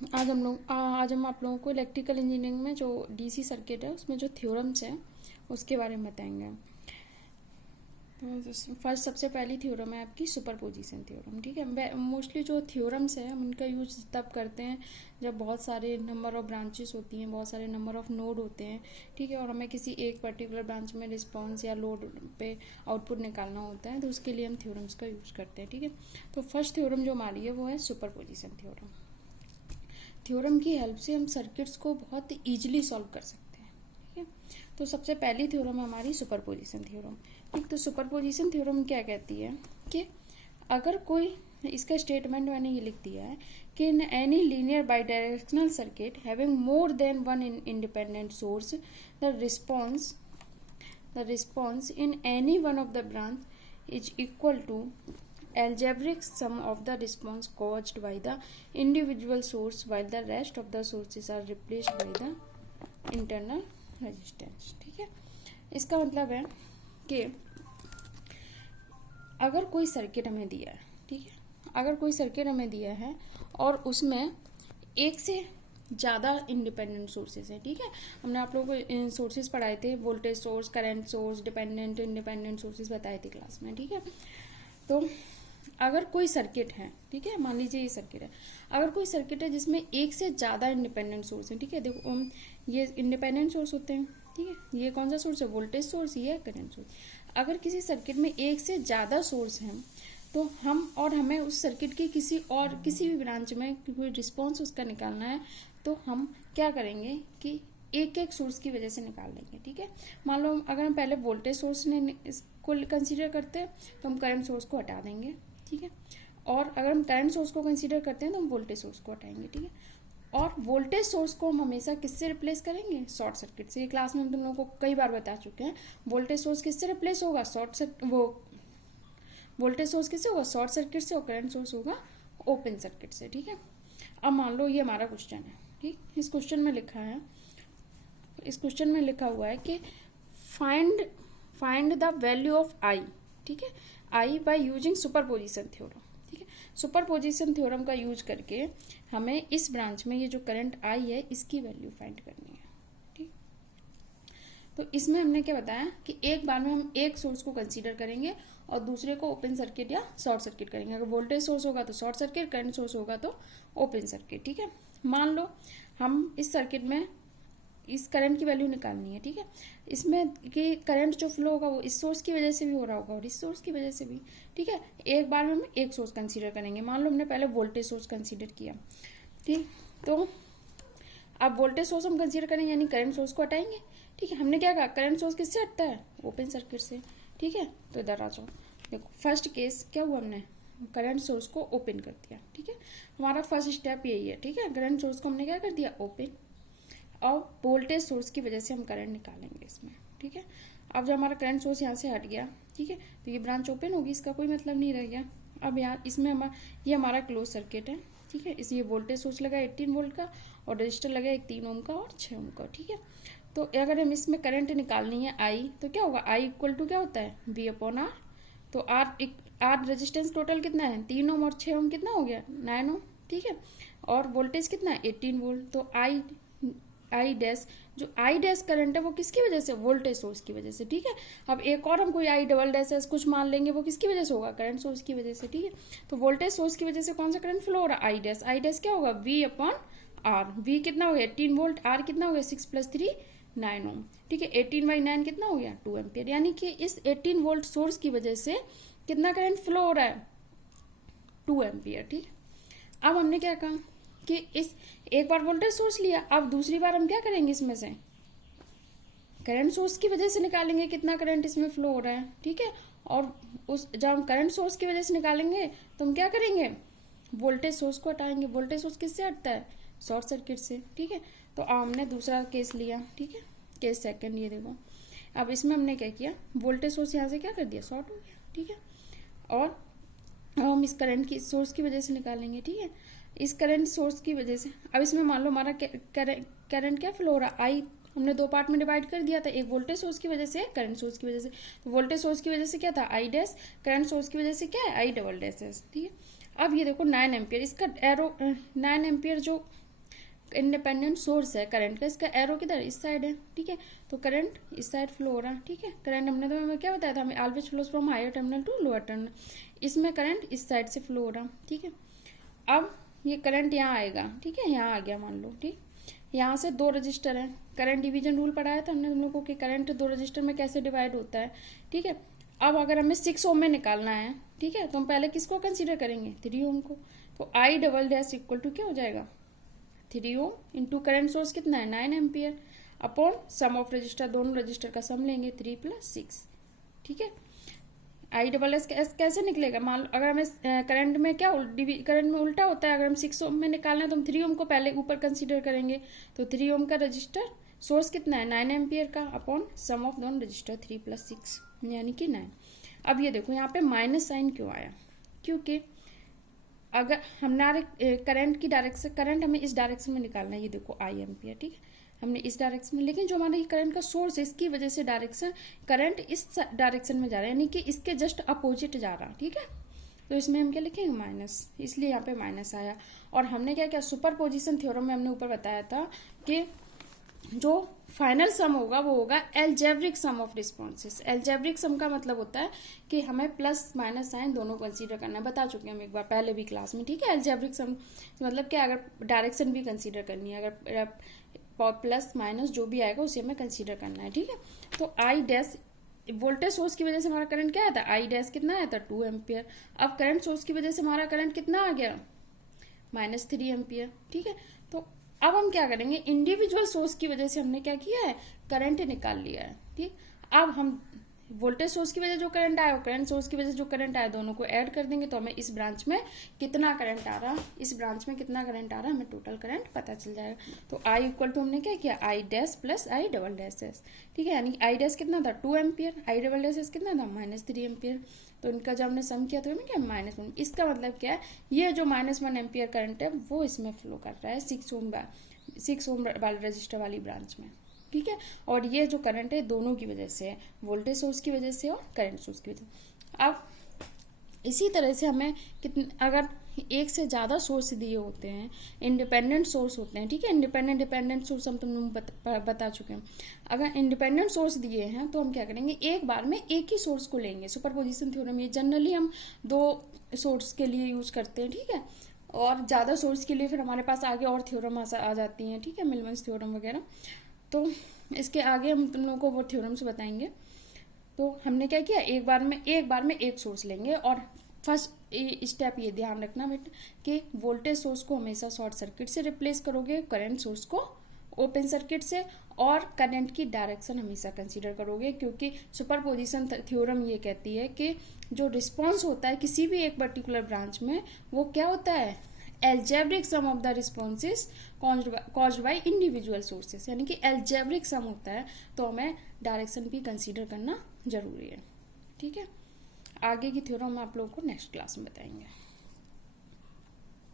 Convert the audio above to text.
आज हम आप लोगों को इलेक्ट्रिकल इंजीनियरिंग में जो डीसी सर्किट है उसमें जो थ्योरम्स हैं उसके बारे में बताएंगे। तो फर्स्ट सबसे पहली थ्योरम है आपकी सुपरपोजिशन थ्योरम। ठीक है, मोस्टली जो थ्योरम्स है हम उनका यूज तब करते हैं जब बहुत सारे नंबर ऑफ ब्रांचेस होती हैं, बहुत सारे नंबर ऑफ नोड होते हैं। ठीक है, और हमें किसी एक पर्टिकुलर ब्रांच में रिस्पॉन्स या लोड पे आउटपुट निकालना होता है, तो उसके लिए हम थ्योरम्स का यूज करते हैं। ठीक है, तो फर्स्ट थ्योरम जो हमारी है वो है सुपरपोजिशन थ्योरम। थ्योरम की हेल्प से हम सर्किट्स को बहुत ईजिली सॉल्व कर सकते हैं। ठीक है, तो सबसे पहली थ्योरम है हमारी सुपरपोजिशन थ्योरम। ठीक, तो सुपरपोजिशन थ्योरम क्या कहती है कि अगर कोई, इसका स्टेटमेंट मैंने ये लिख दिया है कि in any linear bidirectional circuit having more than one independent source the response in any one of the branch is equal to algebraic sum of the response caused by the individual source while the rest of the sources are replaced by the internal resistance। ठीक है, इसका मतलब है कि अगर कोई circuit हमें दिया है, ठीक है, अगर कोई सर्किट हमें दिया है और उसमें एक से ज़्यादा इंडिपेंडेंट सोर्सेज हैं। ठीक है, हमने आप लोगों को सोर्सेज पढ़ाए थे, voltage source, current source, dependent independent sources बताए थे क्लास में। ठीक है, तो अगर कोई सर्किट है, ठीक है, मान लीजिए ये सर्किट है, अगर कोई सर्किट है जिसमें एक से ज़्यादा इंडिपेंडेंट सोर्स है। ठीक है, देखो ये इंडिपेंडेंट सोर्स होते हैं। ठीक है, ये कौन सा सोर्स है, वोल्टेज सोर्स, ये है करंट सोर्स। अगर किसी सर्किट में एक से ज़्यादा सोर्स हैं तो हमें उस सर्किट की किसी भी ब्रांच में कोई रिस्पॉन्स उसका निकालना है, तो हम क्या करेंगे कि एक एक सोर्स की वजह से निकाल लेंगे। ठीक है, मान लो अगर हम पहले वोल्टेज सोर्स को कंसीडर करते हैं तो हम करंट सोर्स को हटा देंगे। ठीक है, और अगर हम करंट सोर्स को कंसीडर करते हैं तो हम वोल्टेज सोर्स को हटाएंगे। ठीक है, और वोल्टेज सोर्स को हम हमेशा किससे रिप्लेस करेंगे, शॉर्ट सर्किट से। ये क्लास में हम तुम लोगों को कई बार बता चुके हैं, वोल्टेज सोर्स किससे रिप्लेस होगा, वोल्टेज सोर्स किससे होगा, शॉर्ट सर्किट से, और करंट सोर्स होगा ओपन सर्किट से। ठीक है, अब मान लो ये हमारा क्वेश्चन है। ठीक, इस क्वेश्चन में लिखा हुआ है कि फाइंड द वैल्यू ऑफ आई। ठीक है, आई बाय यूजिंग सुपरपोजिशन थ्योरम। ठीक है, सुपरपोजिशन थ्योरम का यूज करके हमें इस ब्रांच में ये जो करंट आई है इसकी वैल्यू फाइंड करनी है। ठीक, तो इसमें हमने क्या बताया कि एक बार में हम एक सोर्स को कंसीडर करेंगे और दूसरे को ओपन सर्किट या शॉर्ट सर्किट करेंगे। अगर वोल्टेज सोर्स होगा तो शॉर्ट सर्किट, करंट सोर्स होगा तो ओपन सर्किट। ठीक है, मान लो हम इस सर्किट में इस करंट की वैल्यू निकालनी है। ठीक है, इसमें कि करंट जो फ्लो होगा वो इस सोर्स की वजह से भी हो रहा होगा और इस सोर्स की वजह से भी। ठीक है, एक बार में हम एक सोर्स कंसीडर करेंगे। मान लो हमने पहले वोल्टेज सोर्स कंसीडर किया। ठीक, तो अब वोल्टेज सोर्स हम कंसीडर करेंगे यानी करंट सोर्स को हटाएंगे। ठीक है, हमने क्या कहा, करंट सोर्स किससे हटता है, ओपन सर्किट से। ठीक है, तो इधर आ जाओ, देखो फर्स्ट केस क्या हुआ, हमने करंट सोर्स को ओपन कर दिया। ठीक है, हमारा फर्स्ट स्टेप यही है। ठीक है, करंट सोर्स को हमने क्या कर दिया, ओपन, और वोल्टेज सोर्स की वजह से हम करंट निकालेंगे इसमें। ठीक है, अब जब हमारा करंट सोर्स यहाँ से हट गया, ठीक है, तो ये ब्रांच ओपन होगी, इसका कोई मतलब नहीं रह गया। अब यहाँ इसमें ये हमारा क्लोज सर्किट है। ठीक है, इसलिए वोल्टेज सोर्स लगा 18 वोल्ट का और रजिस्टर लगा एक 3 ओम का और 6 ओम का। ठीक है, तो अगर हम इसमें करंट निकालनी है आई, तो क्या होगा, आई इक्वल टू क्या होता है, वी अपॉन आर। तो आर रेजिस्टेंस टोटल कितना है, 3 ओम और 6 ओम कितना हो गया, 9 ओम। ठीक है, और वोल्टेज कितना है, 18 वोल्ट। तो आई डैश करंट है वो किसकी वजह से, वोल्टेज सोर्स की वजह से। ठीक है, अब एक और हम कोई आई डबल डैश कुछ मान लेंगे, वो किसकी वजह से होगा, करंट सोर्स की वजह से। ठीक है, तो वोल्टेज सोर्स की वजह से कौन सा करंट फ्लो हो रहा है, आई डैश क्या होगा, वी अपॉन आर। वी कितना हो गया, 18 वोल्ट, आर कितना हो गया, 6 + 3 9 ओम। ठीक है, 18/9 कितना हो गया, 2 एम्पियर। यानी कि इस 18 वोल्ट सोर्स की वजह से कितना करंट फ्लो हो रहा है, 2 एम्पियर। ठीक, अब हमने क्या कहा कि इस एक बार वोल्टेज सोर्स लिया, अब दूसरी बार हम क्या करेंगे, इसमें से करंट सोर्स की वजह से निकालेंगे कितना करंट इसमें फ्लो हो रहा है। ठीक है, और जब हम करंट सोर्स की वजह से निकालेंगे तो हम क्या करेंगे, वोल्टेज सोर्स को हटाएंगे। वोल्टेज सोर्स किससे हटता है, शॉर्ट सर्किट से। ठीक है, तो हमने दूसरा केस लिया। ठीक है, केस सेकंड, ये देखो, अब इसमें हमने क्या किया, वोल्टेज सोर्स यहाँ से क्या कर दिया, शॉर्ट हो गया। ठीक है, और हम इस करंट की सोर्स की वजह से निकालेंगे। ठीक है, इस करंट सोर्स की वजह से अब इसमें मान लो हमारा करंट क्या फ्लो हो रहा है, आई हमने दो पार्ट में डिवाइड कर दिया था, एक वोल्टेज सोर्स की वजह से, करंट सोर्स की वजह से। तो वोल्टेज सोर्स की वजह से क्या था, आई डैश, करंट सोर्स की वजह से क्या है, आई डबल डैश। ठीक है, अब ये देखो 9 एम्पियर, इसका एरो 9 एम्पियर जो इंडिपेंडेंट सोर्स है करंट का, इसका एरो किधर इस साइड है, ठीक है, तो करंट इस साइड फ्लो हो रहा है, ठीक है। करंट हमने तो हमें क्या बताया था, हमें always flows from higher terminal to lower terminal, इसमें करंट इस साइड से फ्लो हो रहा, ठीक है। अब ये करंट यहाँ आएगा, ठीक है, यहाँ आ गया मान लो, ठीक। यहाँ से दो रजिस्टर हैं, करंट डिवीजन रूल पढ़ाया था हमने तुम लोगों को कि करंट दो रजिस्टर में कैसे डिवाइड होता है, ठीक है। अब अगर हमें 6 ओम में निकालना है, ठीक है, तो हम पहले किसको कंसीडर करेंगे, 3 ओम को। तो I double dash equal to क्या हो जाएगा, 3 ओम इंटू करंट सोर्स कितना है 9 ampere upon sum of register, दोनों रजिस्टर का सम लेंगे 3 + 6, ठीक है। आई डबल एस कैसे निकलेगा, मान लो अगर हमें करंट में क्या करंट में उल्टा होता है, अगर हम 6 ओम में निकालना है तो हम 3 ओम को पहले ऊपर कंसीडर करेंगे, तो 3 ओम का रजिस्टर सोर्स कितना है 9 एम्पियर का अपॉन सम ऑफ दोनों रजिस्टर 3 + 6 यानी कि 9। अब ये देखो यहाँ पे माइनस साइन क्यों आया, क्योंकि अगर हमारे करंट की डायरेक्शन, करंट हमें इस डायरेक्शन में निकालना है, ये देखो आई एम्पियर, ठीक है, हमने इस डायरेक्शन में, लेकिन जो हमारे करंट का सोर्स है इसकी वजह से डायरेक्शन करंट इस डायरेक्शन में जा रहा है, यानी कि इसके जस्ट अपोजिट जा रहा, ठीक है। तो इसमें हम क्या लिखेंगे माइनस, इसलिए यहाँ पे माइनस आया। और हमने क्या किया, सुपर पोजिशन थ्योरम में हमने ऊपर बताया था कि जो फाइनल सम होगा वो होगा algebraic sum of responses. Algebraic sum का मतलब होता है कि हमें प्लस माइनस साइन दोनों कंसीडर करना है, बता चुके हैं हम एक बार पहले भी क्लास में, ठीक है। एल्जेब्रिक सम मतलब क्या, अगर डायरेक्शन भी कंसीडर करनी है, अगर प्लस माइनस जो भी आएगा उसे हमें कंसीडर करना है, ठीक है। तो आई डैश वोल्टेज सोर्स की वजह से हमारा करंट क्या आया था, आई डैश कितना आया था 2 एम्पियर। अब करंट सोर्स की वजह से हमारा करंट कितना आ गया -3 एम्पियर, ठीक है। तो अब हम क्या करेंगे, इंडिविजुअल सोर्स की वजह से हमने क्या किया है, करंट निकाल लिया है, ठीक। अब हम वोल्टेज सोर्स की वजह जो करंट आया और करंट सोर्स की वजह जो करंट आया दोनों को ऐड कर देंगे, तो हमें इस ब्रांच में कितना करंट आ रहा, इस ब्रांच में कितना करंट आ रहा, हमें टोटल करंट पता चल जाएगा। तो आई इक्वल टू हमने क्या किया, I dash plus I double dash S, ठीक है, यानी आई डैश कितना था 2 एम्पियर, आई डबल डैश एस कितना था -3 एम्पियर। तो इनका जब हमने सम किया तो हमें क्या -1, इसका मतलब क्या है, ये जो -1 एम्पियर करंट है वो इसमें फ्लो कर रहा है 6 ओम वाले रजिस्टर वाली ब्रांच में, ठीक है। और ये जो करंट है दोनों की वजह से है, वोल्टेज सोर्स की वजह से और करंट सोर्स की वजह से। अब इसी तरह से हमें कितने, अगर एक से ज़्यादा सोर्स दिए होते हैं, इंडिपेंडेंट सोर्स होते हैं, ठीक है, इंडिपेंडेंट डिपेंडेंट सोर्स हम तुम बता चुके हैं। अगर इंडिपेंडेंट सोर्स दिए हैं तो हम क्या करेंगे, एक बार में एक ही सोर्स को लेंगे। सुपरपोजिशन थ्योरम ये जनरली हम 2 सोर्स के लिए यूज करते हैं, ठीक है। और ज़्यादा सोर्स के लिए फिर हमारे पास आगे और थ्योरम आ जाती हैं, ठीक है, मिलमन्स थ्योरम वगैरह। तो इसके आगे हम तुम लोगों को वो थ्योरम्स बताएंगे। तो हमने क्या किया, एक बार में एक सोर्स लेंगे। और फर्स्ट स्टेप ये ध्यान रखना बेटा कि वोल्टेज सोर्स को हमेशा शॉर्ट सर्किट से रिप्लेस करोगे, करंट सोर्स को ओपन सर्किट से, और करंट की डायरेक्शन हमेशा कंसीडर करोगे, क्योंकि सुपरपोजिशन थ्योरम ये कहती है कि जो रिस्पॉन्स होता है किसी भी एक पर्टिकुलर ब्रांच में वो क्या होता है, algebraic sum of the responses caused by individual sources, यानी कि एल्जेब्रिक सम होता है। तो हमें डायरेक्शन भी कंसीडर करना जरूरी है, ठीक है। आगे की थ्योरम हम आप लोगों को नेक्स्ट क्लास में बताएंगे।